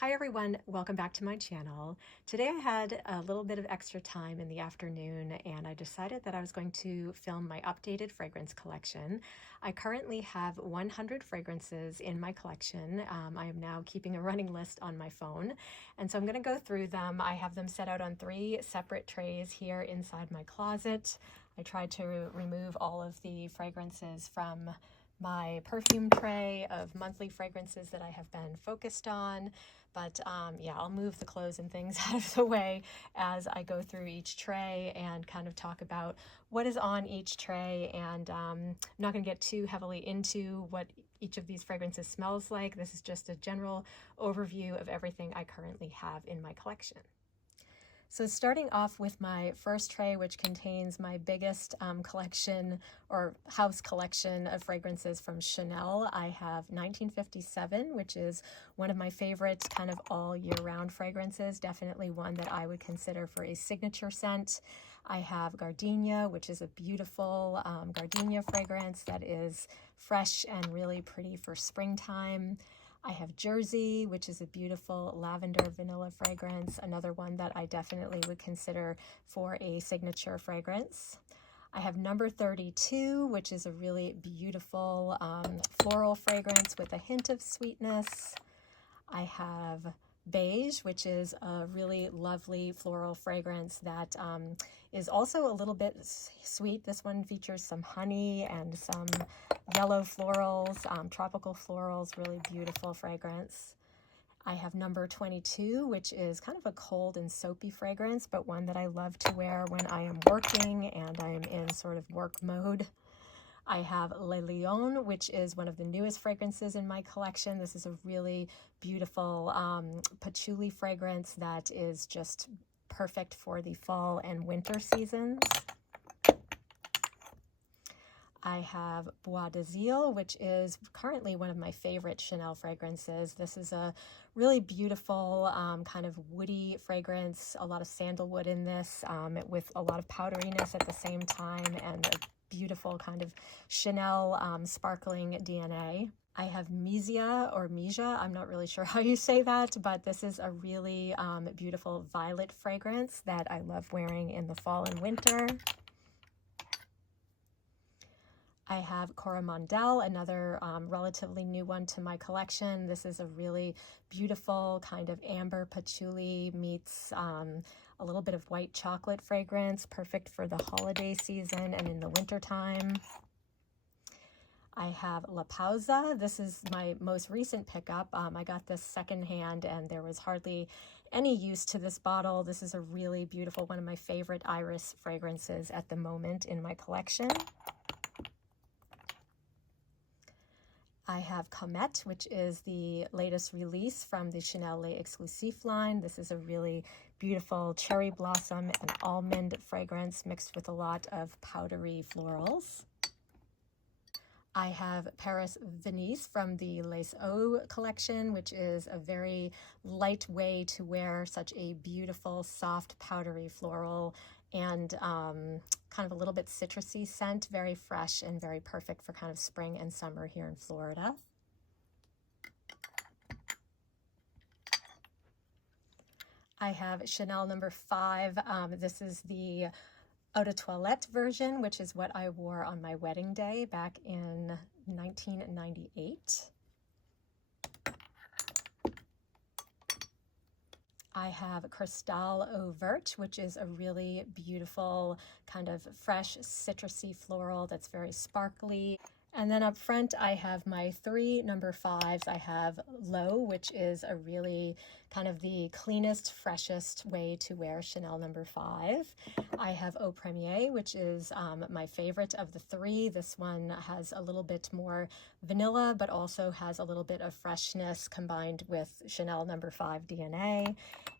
Hi everyone, welcome back to my channel. Today I had a little bit of extra time in the afternoon and I decided that I was going to film my updated fragrance collection. I currently have 100 fragrances in my collection. I am now keeping a running list on my phone, and so I'm going to go through them. I have them set out on 3 separate trays here inside my closet. I tried to remove all of the fragrances from my perfume tray of monthly fragrances that I have been focused on. But yeah, I'll move the clothes and things out of the way as I go through each tray and kind of talk about what is on each tray. And I'm not going to get too heavily into what each of these fragrances smells like. This is just a general overview of everything I currently have in my collection. So starting off with my first tray, which contains my biggest collection or house collection of fragrances from Chanel, I have 1957, which is one of my favorite kind of all year round fragrances, definitely one that I would consider for a signature scent. I have Gardenia, which is a beautiful gardenia fragrance that is fresh and really pretty for springtime. I have Jersey, which is a beautiful lavender vanilla fragrance, another one that I definitely would consider for a signature fragrance. I have number 32, which is a really beautiful floral fragrance with a hint of sweetness. I have Beige, which is a really lovely floral fragrance that is also a little bit sweet. This one features some honey and some yellow florals, tropical florals, really beautiful fragrance. I have number 22, which is kind of a cold and soapy fragrance, but one that I love to wear when I am working and I am in sort of work mode. I have Le Lion, which is one of the newest fragrances in my collection. This is a really beautiful patchouli fragrance that is just perfect for the fall and winter seasons. I have Bois d'Azil, which is currently one of my favorite Chanel fragrances. This is a really beautiful kind of woody fragrance, a lot of sandalwood in this, with a lot of powderiness at the same time, and a beautiful kind of Chanel sparkling DNA. I have Misia or Misia, I'm not really sure how you say that, but this is a really beautiful violet fragrance that I love wearing in the fall and winter. I have Coromandel, another relatively new one to my collection. This is a really beautiful kind of amber patchouli meets a little bit of white chocolate fragrance, perfect for the holiday season and in the wintertime. I have La Pausa. This is my most recent pickup. I got this secondhand and there was hardly any use to this bottle. This is a really beautiful, one of my favorite iris fragrances at the moment in my collection. I have Comet, which is the latest release from the Chanel Les Exclusifs line. This is a really beautiful cherry blossom and almond fragrance mixed with a lot of powdery florals. I have Paris Venise from the Les Eaux collection, which is a very light way to wear such a beautiful, soft, powdery floral and kind of a little bit citrusy scent, very fresh and very perfect for kind of spring and summer here in Florida. I have Chanel number 5. This is the Eau de Toilette version, which is what I wore on my wedding day back in 1998. I have Cristal Eau Verte, which is a really beautiful kind of fresh citrusy floral that's very sparkly. And then up front, I have my 3 number 5s. I have Low, which is a really kind of the cleanest, freshest way to wear Chanel number 5. I have Eau Premier, which is my favorite of the 3. This one has a little bit more vanilla, but also has a little bit of freshness combined with Chanel number 5 DNA.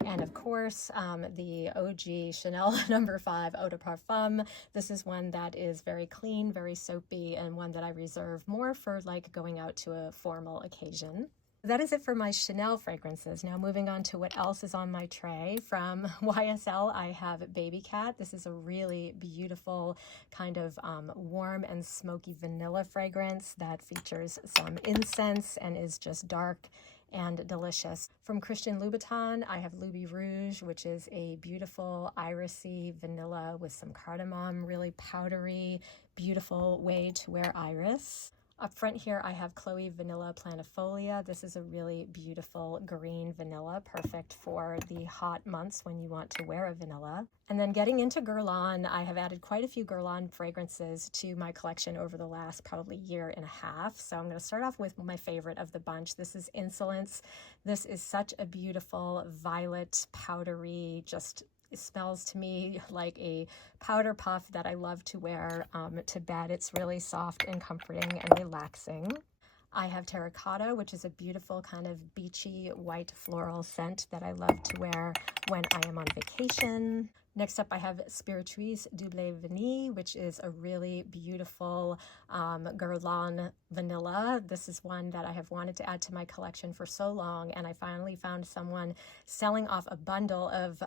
And of course, the OG Chanel number 5 Eau de Parfum. This is one that is very clean, very soapy, and one that I reserve more for like going out to a formal occasion. That is it for my Chanel fragrances. Now moving on to what else is on my tray. From YSL, I have Baby Cat. This is a really beautiful kind of warm and smoky vanilla fragrance that features some incense and is just dark and delicious. From Christian Louboutin, I have Louis Rouge, which is a beautiful irisy vanilla with some cardamom, really powdery, beautiful way to wear iris. Up front here, I have Chloe Vanilla Planifolia. This is a really beautiful green vanilla, perfect for the hot months when you want to wear a vanilla. And then getting into Guerlain, I have added quite a few Guerlain fragrances to my collection over the last probably year and a half. So I'm going to start off with my favorite of the bunch. This is Insolence. This is such a beautiful violet, powdery, just it smells to me like a powder puff that I love to wear to bed. It's really soft and comforting and relaxing. I have Terracotta, which is a beautiful kind of beachy white floral scent that I love to wear when I am on vacation. Next up, I have Spirituise Double Vanille, which is a really beautiful Guerlain vanilla. This is one that I have wanted to add to my collection for so long, and I finally found someone selling off a bundle of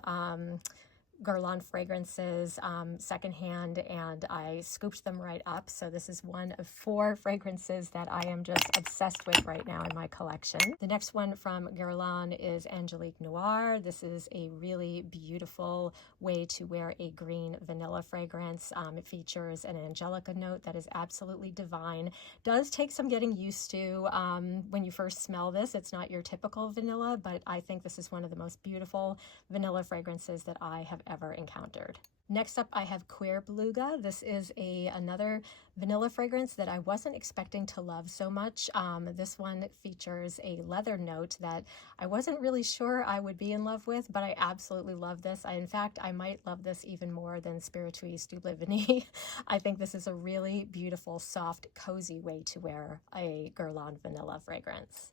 Guerlain fragrances secondhand, and I scooped them right up. So this is one of 4 fragrances that I am just obsessed with right now in my collection. The next one from Guerlain is Angelique Noir. This is a really beautiful way to wear a green vanilla fragrance. It features an angelica note that is absolutely divine. Does take some getting used to when you first smell this. It's not your typical vanilla, but I think this is one of the most beautiful vanilla fragrances that I have ever encountered. Next up, I have Cuir Beluga. This is another vanilla fragrance that I wasn't expecting to love so much. This one features a leather note that I wasn't really sure I would be in love with, but I absolutely love this. In fact, I might love this even more than Spirituise Double Vanille. I think this is a really beautiful, soft, cozy way to wear a Guerlain vanilla fragrance.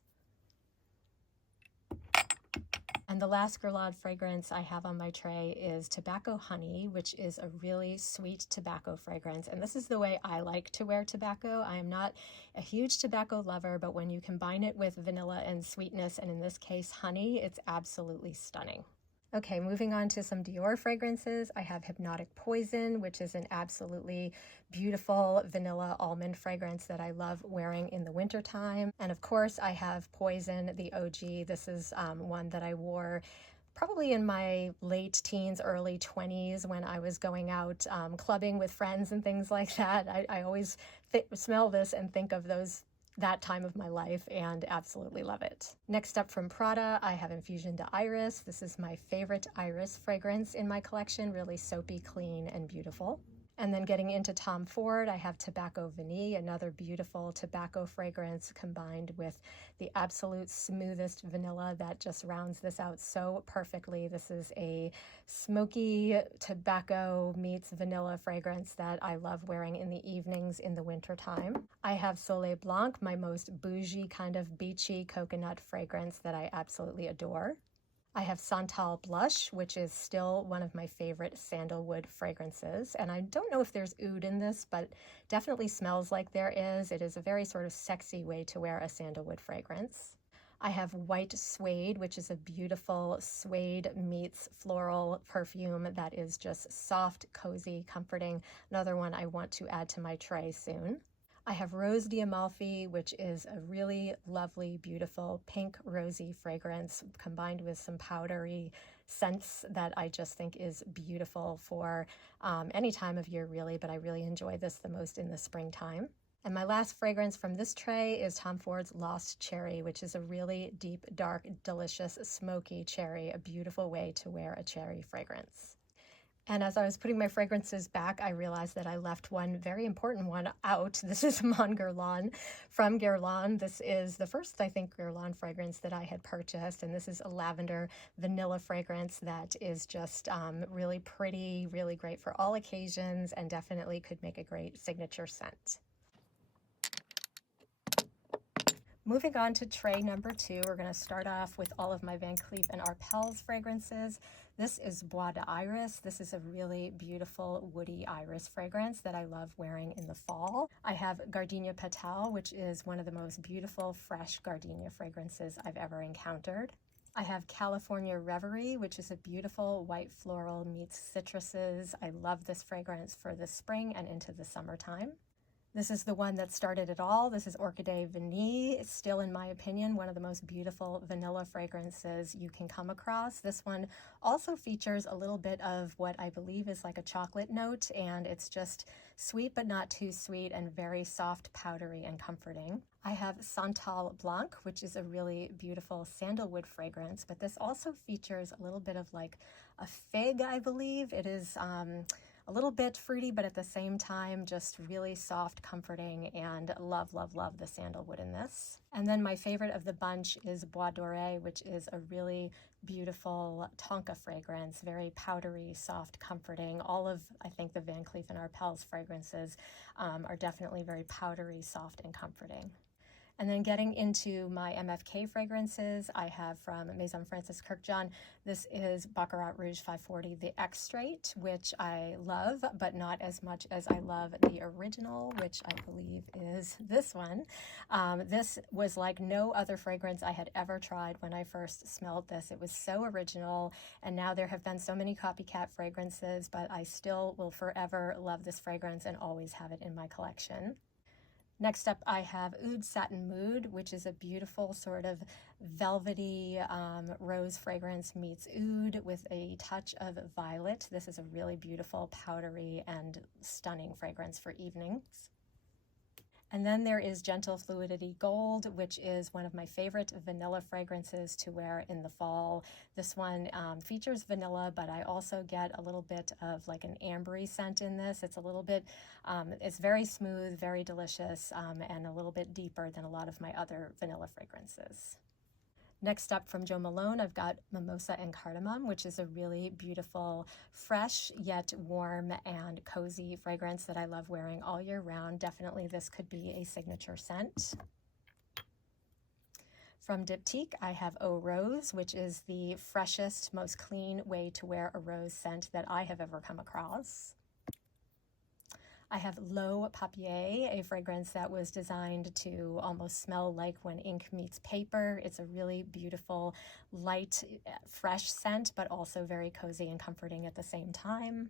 And the last Guerlain fragrance I have on my tray is Tobacco Honey, which is a really sweet tobacco fragrance. And this is the way I like to wear tobacco. I am not a huge tobacco lover, but when you combine it with vanilla and sweetness, and in this case honey, it's absolutely stunning. Okay, moving on to some Dior fragrances. I have Hypnotic Poison, which is an absolutely beautiful vanilla almond fragrance that I love wearing in the wintertime. And of course, I have Poison, the OG. This is one that I wore probably in my late teens, early 20s when I was going out clubbing with friends and things like that. I always smell this and think of that time of my life and absolutely love it. Next up from Prada, I have Infusion de Iris. This is my favorite iris fragrance in my collection, really soapy, clean, and beautiful. And then getting into Tom Ford, I have Tobacco Vanille, another beautiful tobacco fragrance combined with the absolute smoothest vanilla that just rounds this out so perfectly. This is a smoky tobacco meets vanilla fragrance that I love wearing in the evenings in the winter time. I have Soleil Blanc, my most bougie kind of beachy coconut fragrance that I absolutely adore. I have Santal Blush, which is still one of my favorite sandalwood fragrances. And I don't know if there's oud in this, but definitely smells like there is. It is a very sort of sexy way to wear a sandalwood fragrance. I have White Suede, which is a beautiful suede meets floral perfume that is just soft, cozy, comforting. Another one I want to add to my tray soon. I have Rose d'Amalfi, which is a really lovely, beautiful pink rosy fragrance combined with some powdery scents that I just think is beautiful for any time of year really, but I really enjoy this the most in the springtime. And my last fragrance from this tray is Tom Ford's Lost Cherry, which is a really deep, dark, delicious, smoky cherry, a beautiful way to wear a cherry fragrance. And as I was putting my fragrances back, I realized that I left one very important one out. This is Mon Guerlain from Guerlain. This is the first, I think, Guerlain fragrance that I had purchased. And this is a lavender vanilla fragrance that is just really pretty, really great for all occasions, and definitely could make a great signature scent. Moving on to tray number 2, we're going to start off with all of my Van Cleef & Arpels fragrances. This is Bois d'Iris. This is a really beautiful woody iris fragrance that I love wearing in the fall. I have Gardenia Petal, which is one of the most beautiful fresh gardenia fragrances I've ever encountered. I have California Reverie, which is a beautiful white floral meets citruses. I love this fragrance for the spring and into the summertime. This is the one that started it all. This is Orchidee Vanille. It's still, in my opinion, one of the most beautiful vanilla fragrances you can come across. This one also features a little bit of what I believe is like a chocolate note, and it's just sweet but not too sweet and very soft, powdery, and comforting. I have Santal Blanc, which is a really beautiful sandalwood fragrance, but this also features a little bit of like a fig, I believe. It is a little bit fruity, but at the same time, just really soft, comforting, and love, love, love the sandalwood in this. And then my favorite of the bunch is Bois Doré, which is a really beautiful tonka fragrance, very powdery, soft, comforting. All of, I think, the Van Cleef & Arpels fragrances are definitely very powdery, soft, and comforting. And then getting into my MFK fragrances, I have from Maison Francis Kurkdjian. This is Baccarat Rouge 540, the X Straight, which I love, but not as much as I love the original, which I believe is this one. This was like no other fragrance I had ever tried when I first smelled this. It was so original, and now there have been so many copycat fragrances, but I still will forever love this fragrance and always have it in my collection. Next up, I have Oud Satin Mood, which is a beautiful sort of velvety rose fragrance meets oud with a touch of violet. This is a really beautiful, powdery, and stunning fragrance for evenings. And then there is Gentle Fluidity Gold, which is one of my favorite vanilla fragrances to wear in the fall. This one features vanilla, but I also get a little bit of like an ambery scent in this. It's a little bit, it's very smooth, very delicious, and a little bit deeper than a lot of my other vanilla fragrances. Next up from Jo Malone, I've got Mimosa and Cardamom, which is a really beautiful, fresh yet warm and cozy fragrance that I love wearing all year round. Definitely this could be a signature scent. From Diptyque, I have Eau Rose, which is the freshest, most clean way to wear a rose scent that I have ever come across. I have L'Eau Papier, a fragrance that was designed to almost smell like when ink meets paper. It's a really beautiful, light, fresh scent, but also very cozy and comforting at the same time.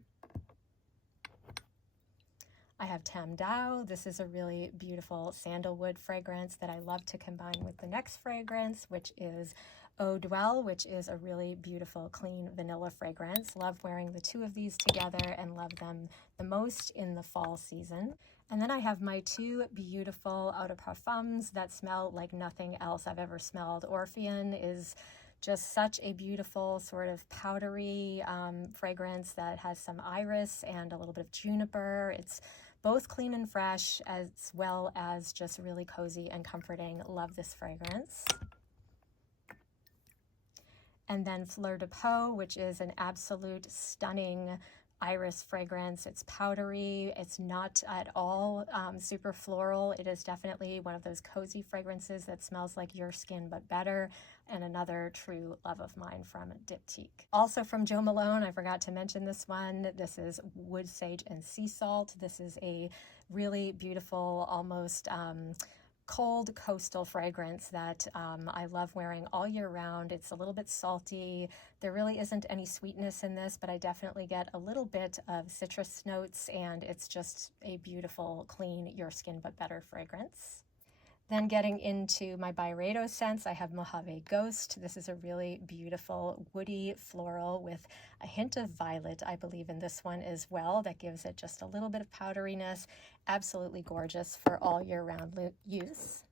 I have Tam Dao. This is a really beautiful sandalwood fragrance that I love to combine with the next fragrance, which is Eau Dwell, which is a really beautiful, clean vanilla fragrance. Love wearing the two of these together and love them the most in the fall season. And then I have my two beautiful eau de parfums that smell like nothing else I've ever smelled. Orpheon is just such a beautiful sort of powdery fragrance that has some iris and a little bit of juniper. It's both clean and fresh as well as just really cozy and comforting. Love this fragrance. And then Fleur de Peau, which is an absolute stunning iris fragrance. It's powdery. It's not at all super floral. It is definitely one of those cozy fragrances that smells like your skin but better, and another true love of mine from Diptyque. Also from Jo Malone, I forgot to mention this one. This is Wood Sage and Sea Salt. This is a really beautiful, almost cold coastal fragrance that I love wearing all year round. It's a little bit salty. There really isn't any sweetness in this, but I definitely get a little bit of citrus notes, and it's just a beautiful, clean, your skin but better fragrance. Then getting into my Byredo scents, I have Mojave Ghost. This is a really beautiful woody floral with a hint of violet, I believe, in this one as well. That gives it just a little bit of powderiness. Absolutely gorgeous for all year round use.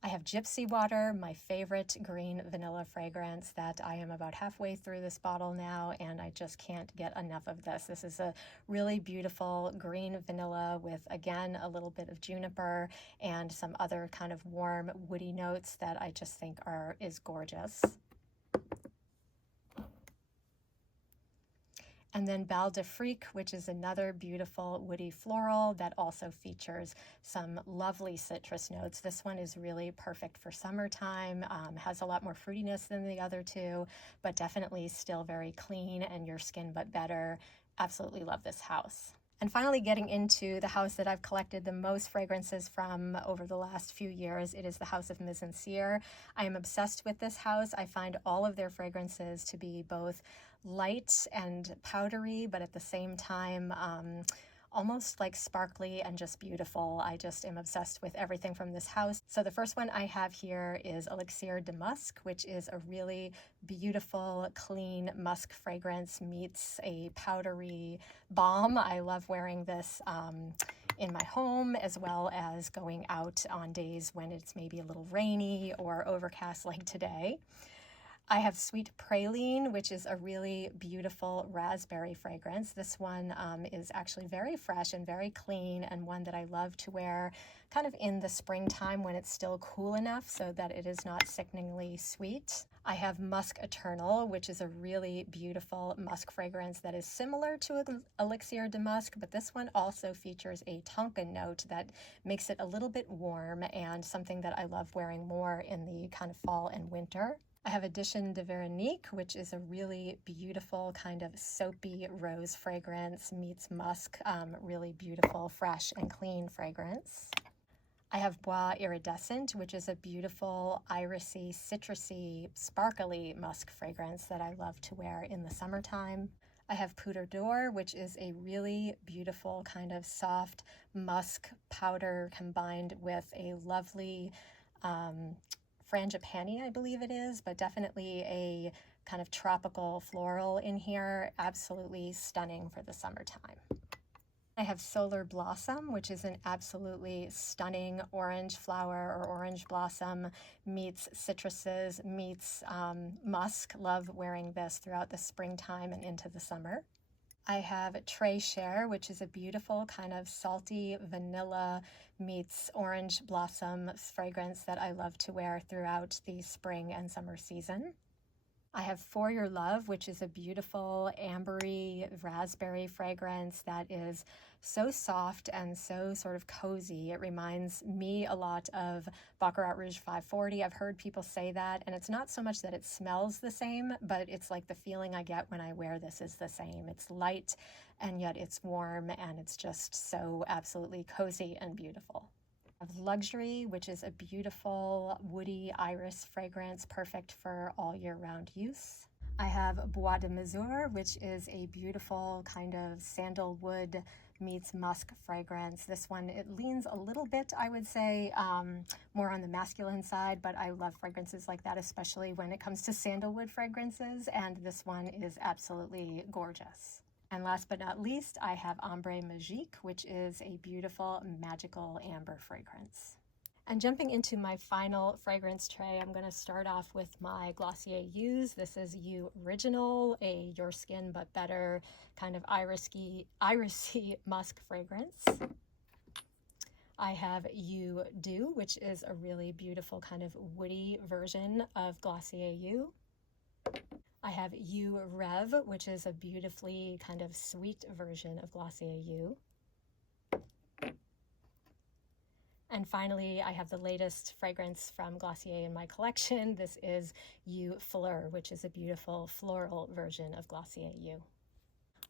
I have Gypsy Water, my favorite green vanilla fragrance that I am about halfway through this bottle now, and I just can't get enough of this. This is a really beautiful green vanilla with, again, a little bit of juniper and some other kind of warm woody notes that I just think is gorgeous. And then Bal d'Afrique, which is another beautiful woody floral that also features some lovely citrus notes. This one is really perfect for summertime, has a lot more fruitiness than the other two, but definitely still very clean and your skin but better. Absolutely love this house. And finally, getting into the house that I've collected the most fragrances from over the last few years, it is the House of Mise en Cire. I am obsessed with this house. I find all of their fragrances to be both light and powdery, but at the same time almost like sparkly and just beautiful. I just am obsessed with everything from this house. So the first one I have here is Elixir de Musk, which is a really beautiful, clean musk fragrance meets a powdery balm. I love wearing this in my home, as well as going out on days when it's maybe a little rainy or overcast like today. I have Sweet Praline, which is a really beautiful raspberry fragrance. This one is actually very fresh and very clean, and one that I love to wear kind of in the springtime when it's still cool enough so that it is not sickeningly sweet. I have Musk Eternal, which is a really beautiful musk fragrance that is similar to Elixir de Musk, but this one also features a Tonka note that makes it a little bit warm and something that I love wearing more in the kind of fall and winter. I have Edition de Veronique, which is a really beautiful kind of soapy rose fragrance meets musk, really beautiful, fresh and clean fragrance. I have Bois Iridescent, which is a beautiful irisy, citrusy, sparkly musk fragrance that I love to wear in the summertime. I have Poudre d'Or, which is a really beautiful kind of soft musk powder combined with a lovely frangipani, I believe it is, but definitely a kind of tropical floral in here. Absolutely stunning for the summertime. I have Solar Blossom, which is an absolutely stunning orange flower or orange blossom meets citruses, meets musk. Love wearing this throughout the springtime and into the summer. I have Très Cher, which is a beautiful kind of salty vanilla meets orange blossom fragrance that I love to wear throughout the spring and summer season. I have For Your Love, which is a beautiful ambery raspberry fragrance that is so soft and so sort of cozy. It reminds me a lot of Baccarat Rouge 540. I've heard people say that, and it's not so much that it smells the same, but it's like the feeling I get when I wear this is the same. It's light, and yet it's warm, and it's just so absolutely cozy and beautiful. Of Luxury, which is a beautiful woody iris fragrance, perfect for all year-round use. I have Bois de Mesure, which is a beautiful kind of sandalwood meets musk fragrance. This one, it leans a little bit, I would say, more on the masculine side, but I love fragrances like that, especially when it comes to sandalwood fragrances, and this one is absolutely gorgeous. And last but not least, I have Ambre Magique, which is a beautiful magical amber fragrance. And jumping into my final fragrance tray, I'm going to start off with my Glossier Eauze. This is Eau Original, a Your Skin But Better kind of irisy musk fragrance. I have Eau Doux, which is a really beautiful kind of woody version of Glossier Eau. I have Eau Rev, which is a beautifully kind of sweet version of Glossier Eau. And finally, I have the latest fragrance from Glossier in my collection. This is Eau Fleur, which is a beautiful floral version of Glossier Eau.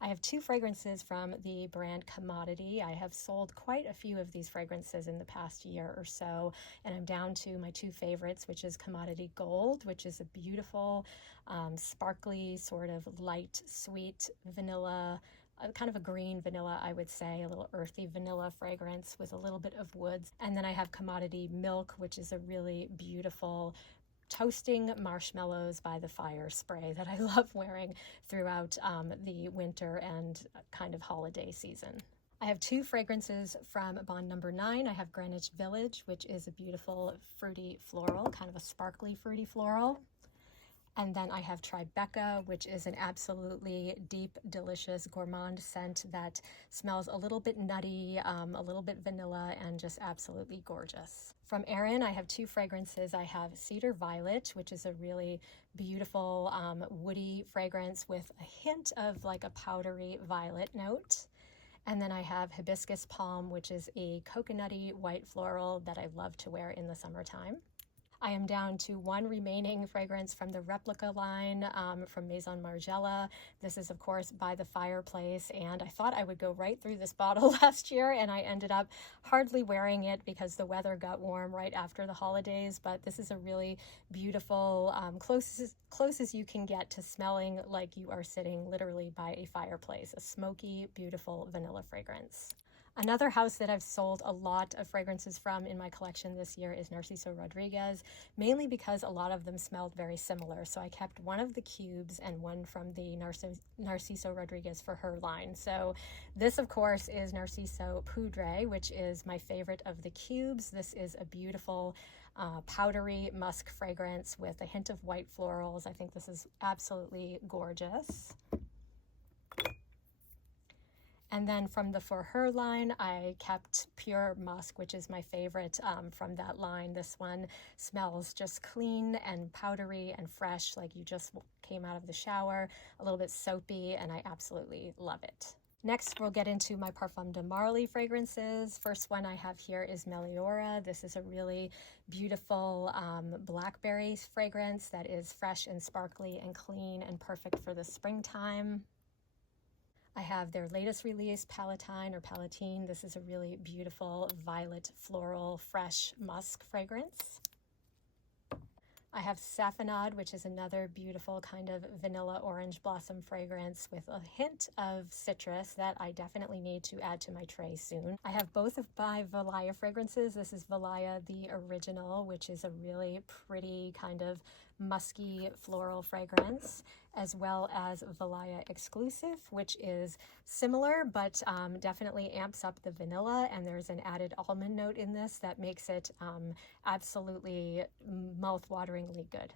I have two fragrances from the brand Commodity. I have sold quite a few of these fragrances in the past year or so, and I'm down to my two favorites, which is Commodity Gold, which is a beautiful, sparkly, sort of light, sweet vanilla, kind of a green vanilla, I would say, a little earthy vanilla fragrance with a little bit of woods. And then I have Commodity Milk, which is a really beautiful toasting marshmallows by the fire spray that I love wearing throughout the winter and kind of holiday season. I have two fragrances from Bond Number 9. I have Greenwich Village, which is a beautiful fruity floral, kind of a sparkly fruity floral. And then I have Tribeca, which is an absolutely deep, delicious gourmand scent that smells a little bit nutty, a little bit vanilla, and just absolutely gorgeous. From Erin, I have two fragrances. I have Cedar Violet, which is a really beautiful woody fragrance with a hint of like a powdery violet note. And then I have Hibiscus Palm, which is a coconutty white floral that I love to wear in the summertime. I am down to one remaining fragrance from the replica line from Maison Margiela. This is, of course, By the Fireplace, and I thought I would go right through this bottle last year, and I ended up hardly wearing it because the weather got warm right after the holidays, but this is a really beautiful, close as you can get to smelling like you are sitting literally by a fireplace, a smoky, beautiful vanilla fragrance. Another house that I've sold a lot of fragrances from in my collection this year is Narciso Rodriguez, mainly because a lot of them smelled very similar. So I kept one of the cubes and one from the Narciso Rodriguez for her line. So this, of course, is Narciso Poudre, which is my favorite of the cubes. This is a beautiful powdery musk fragrance with a hint of white florals. I think this is absolutely gorgeous. And then from the For Her line, I kept Pure Musk, which is my favorite from that line. This one smells just clean and powdery and fresh, like you just came out of the shower, a little bit soapy, and I absolutely love it. Next, we'll get into my Parfum de Marly fragrances. First one I have here is Meliora. This is a really beautiful blackberry fragrance that is fresh and sparkly and clean and perfect for the springtime. I have their latest release, Palatine or Palatine. This is a really beautiful violet floral fresh musk fragrance. I have Safanad, which is another beautiful kind of vanilla orange blossom fragrance with a hint of citrus that I definitely need to add to my tray soon. I have both of my Valaya fragrances. This is Valaya the original, which is a really pretty kind of musky floral fragrance, as well as Valaya Exclusive, which is similar but definitely amps up the vanilla, and there's an added almond note in this that makes it absolutely mouth-wateringly good.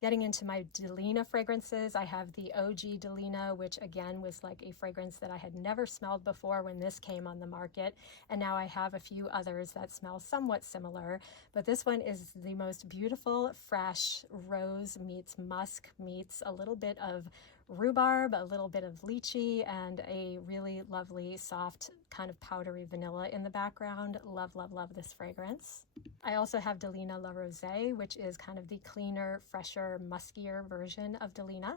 Getting into my Delina fragrances, I have the OG Delina, which again was like a fragrance that I had never smelled before when this came on the market. And now I have a few others that smell somewhat similar. But this one is the most beautiful, fresh rose meets musk meets a little bit of rhubarb, a little bit of lychee, and a really lovely, soft, kind of powdery vanilla in the background. Love, love, love this fragrance. I also have Delina La Rosée, which is kind of the cleaner, fresher, muskier version of Delina.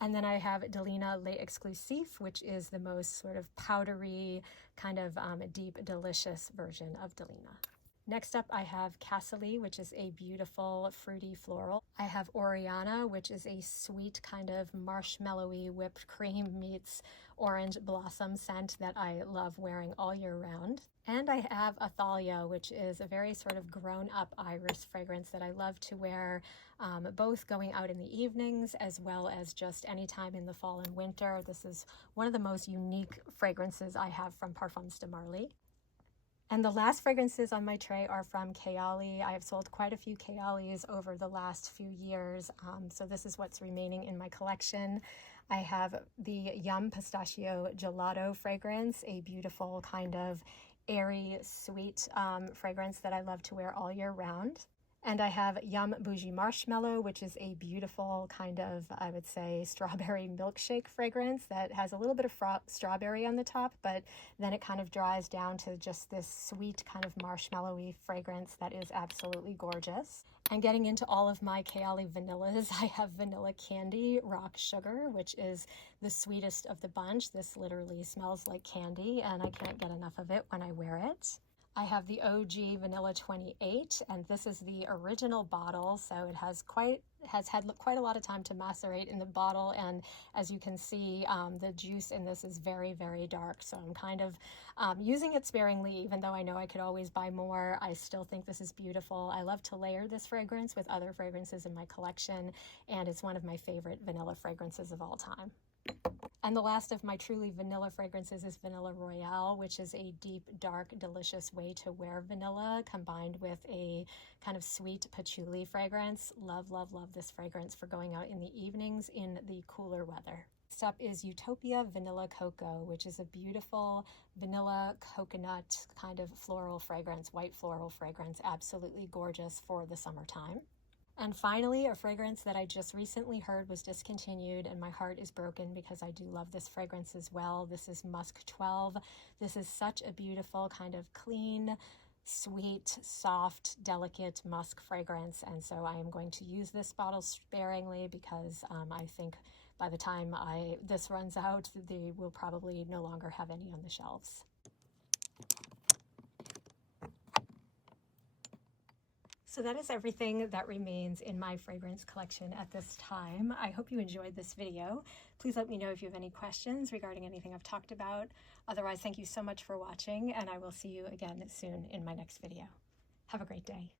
And then I have Delina Les Exclusifs, which is the most sort of powdery, kind of deep, delicious version of Delina. Next up, I have Cassily, which is a beautiful fruity floral. I have Oriana, which is a sweet kind of marshmallowy whipped cream meets orange blossom scent that I love wearing all year round. And I have Athalia, which is a very sort of grown-up iris fragrance that I love to wear both going out in the evenings as well as just anytime in the fall and winter. This is one of the most unique fragrances I have from Parfums de Marly. And the last fragrances on my tray are from Kayali. I have sold quite a few Kayalis over the last few years, so this is what's remaining in my collection. I have the Yum Pistachio Gelato fragrance, a beautiful kind of airy, sweet fragrance that I love to wear all year round. And I have Yum Bougie Marshmallow, which is a beautiful kind of, I would say, strawberry milkshake fragrance that has a little bit of strawberry on the top, but then it kind of dries down to just this sweet kind of marshmallowy fragrance that is absolutely gorgeous. And getting into all of my Kayali vanillas, I have Vanilla Candy Rock Sugar, which is the sweetest of the bunch. This literally smells like candy, and I can't get enough of it when I wear it. I have the OG Vanilla 28, and this is the original bottle, so it has had quite a lot of time to macerate in the bottle, and as you can see, the juice in this is very, very dark, so I'm kind of using it sparingly, even though I know I could always buy more. I still think this is beautiful. I love to layer this fragrance with other fragrances in my collection, and it's one of my favorite vanilla fragrances of all time. And the last of my truly vanilla fragrances is Vanilla Royale, which is a deep, dark, delicious way to wear vanilla combined with a kind of sweet patchouli fragrance. Love, love, love this fragrance for going out in the evenings in the cooler weather. Next up is Utopia Vanilla Cocoa, which is a beautiful vanilla coconut kind of floral fragrance, white floral fragrance, absolutely gorgeous for the summertime. And finally, a fragrance that I just recently heard was discontinued, and my heart is broken because I do love this fragrance as well. This is Musk 12. This is such a beautiful kind of clean, sweet, soft, delicate musk fragrance. And so I am going to use this bottle sparingly because I think by the time this runs out, they will probably no longer have any on the shelves. So that is everything that remains in my fragrance collection at this time. I hope you enjoyed this video. Please let me know if you have any questions regarding anything I've talked about. Otherwise, thank you so much for watching, and I will see you again soon in my next video. Have a great day.